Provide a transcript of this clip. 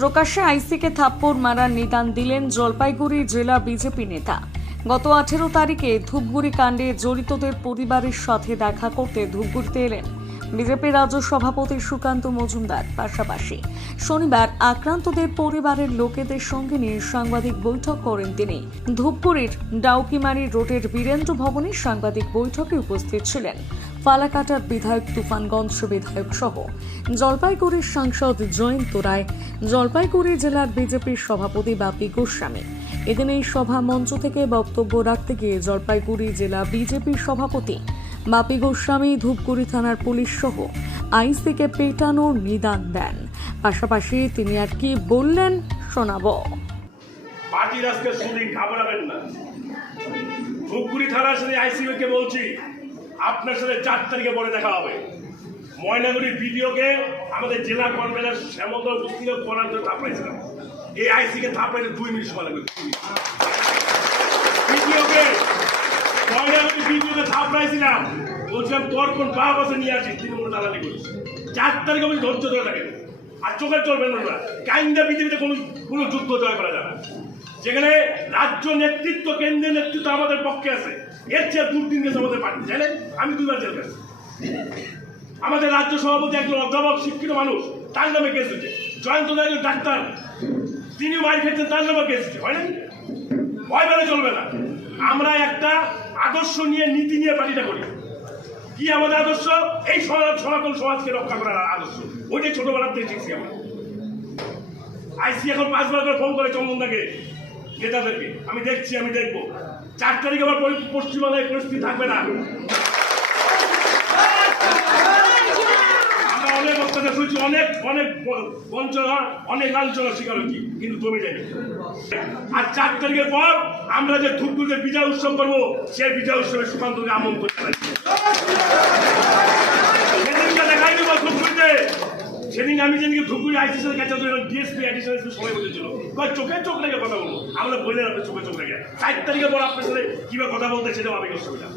প্রকাশ্যে আইসিকে থাপ্পড় মারার নিদান দিলেন জলপাইগুড়ি জেলা বিজেপি নেতা। গত আঠেরো তারিখে ধূপগুড়ি কাণ্ডে জড়িতদের পরিবারের সাথে দেখা করতে ধূপগুড়িতে এলেন বিজেপি রাজ্য সভাপতি সুকান্ত মজুমদার। পাশাপাশি শনিবার আক্রান্তদের পরিবারের লোকেদের সঙ্গে নিয়ে সাংবাদিক বৈঠক করেন তিনি। ধূপগুড়ির ডাউকিমারি রোডের বীরেন্দ্র ভবনে সাংবাদিক বৈঠকে উপস্থিত ছিলেন। ফালাকাটার বিধায়ক তুফানগঞ্জ বিধায়ক সহ জলপাইগুড়ির সাংসদ জয়ন্ত রায়, জলপাইগুড়ি জেলার বিজেপির সভাপতি বাপি গোস্বামী। এদিন এই সভা মঞ্চ থেকে বক্তব্য রাখতে গিয়ে জলপাইগুড়ি জেলা বিজেপির সভাপতি বাপি গোস্বামী ধূপগুড়ি থানার পুলিশ সহ আইসিকে পেটানোর নিদান দেন। পাশাপাশি তিনি আর কি বললেন শোনাব। পার্টির আজকে শুনিন ঘাবড়াবেন না। ধূপগুড়ি থানার সাথে আইসিবিকে বলছি আপনার সাথে চার তারিখে পরে দেখা হবে। ময়নাগুড়ির ভিডিওকে আমাদের জেলা কনভেনার শ্যামল উপস্থিত করার জন্য থাপড়াইছিলাম এই আইসিকে থাপড়াইতে দুই মিনিট সময় লাগবে ভিডিওকে ময়নাগুড়ির ভিডিওকে থাপড়াইছিলাম বলছিলাম, তোর কোন বাপ আছে নিয়ে তিনি কোনো দালালি করিস। চার তারিখে আমি ধৈর্য ধরে থাকেন আর চোখে চলবেন না। কাইন্দা পৃথিবীতে কোনো কোনো যুদ্ধ জয় করা যাবে না। যেখানে রাজ্য নেতৃত্ব, কেন্দ্রের নেতৃত্ব আমাদের পক্ষে আছে। এর চেয়ে দুর্দিন গেছে আমাদের পার্টি। জানেন? আমি দুবার জেল গেছি আমাদের রাজ্য সভাপতি একজন অধ্যাপক, শিক্ষিত মানুষ, তার নামে কেস হচ্ছে জয়ন্ত একজন ডাক্তার। তিনি মার খেয়েছেন, তার নামে কেস হচ্ছে হয় না ভয় পেলে চলবে না। আমরা একটা আদর্শ নিয়ে, নীতি নিয়ে পার্টিটা করি। কি আমাদের আদর্শ? এই সনা- সনাতন সমাজকে রক্ষা করার আদর্শ। ওইটাই ছোটবেলার থেকে শিখছি আমরা। আইসি এখন পাঁচবার করে ফোন করে চন্দনদাকে। নেতাদেরকে। আমি দেখছি, আমি দেখব। চার তারিখে পরি- পশ্চিমবাংলায় পরিস্থিতি থাকবে না। আমরা অনেক অত্যাচার শুনছি অনেক অনেক বঞ্চনা, অনেক লাঞ্ছনার শিকার হচ্ছি কিন্তু জমি যায়নি। আর চার তারিখের পর আমরা যে ধূপগুড়িতে বিজয় উৎসব করব, সেই বিজয় উৎসবে সুকান্তকে আমন্ত্রণ জানাচ্ছি আমি যেদিকে আইসিস আইসিসের কাছে ডিএসপি অ্যাডিশনাল সবাই বলেছিল। চোখে চোখ লেগে কথা বলব আমরা বললেন আপনি চোখে চোখ লেগে চার তারিখের পর আপনার সাথে কীভাবে কথা বলতে সেটাও আমি অসুবিধা।